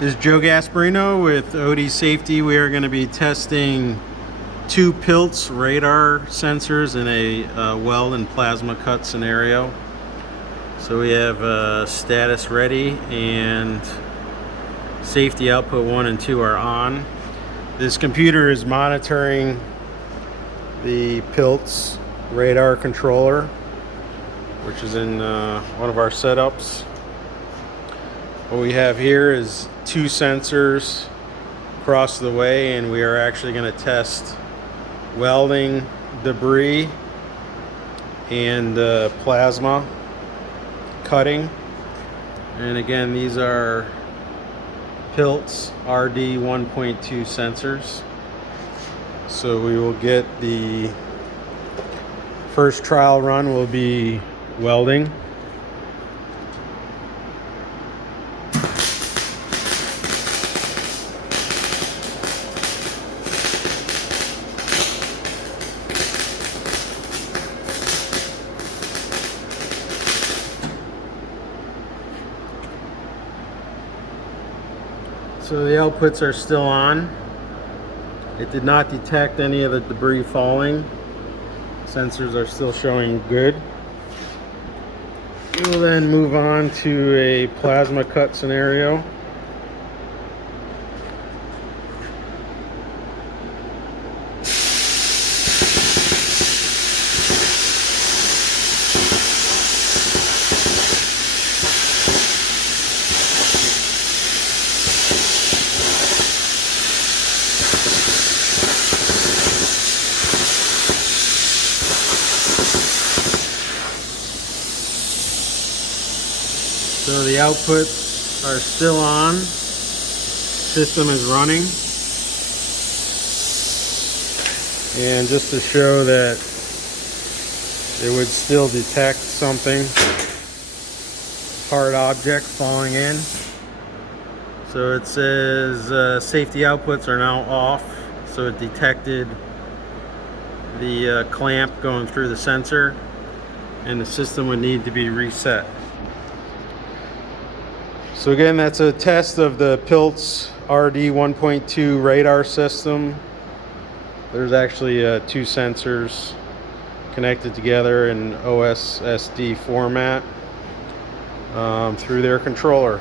This is Joe Gasparino with OD Safety. We are going to be testing two Pilz radar sensors in a Welding Plasma cut scenario. So we have status ready and safety output 1 and 2 are on. This computer is monitoring the Pilz radar controller, which is in one of our setups. What we have here is two sensors across the way, and we are actually going to test welding debris and plasma cutting. And again, these are Pilz RD1.2 sensors. So we will get the first trial run will be welding. So the outputs are still on. It did not detect any of the debris falling. Sensors are still showing good. We'll then move on to a plasma cut scenario. So the outputs are still on. System is running. And just to show that it would still detect something, hard object falling in. So it says safety outputs are now off. So it detected the clamp going through the sensor, and the system would need to be reset. So again, that's a test of the Pilz RD1.2 radar system. There's actually two sensors connected together in OSSD format through their controller.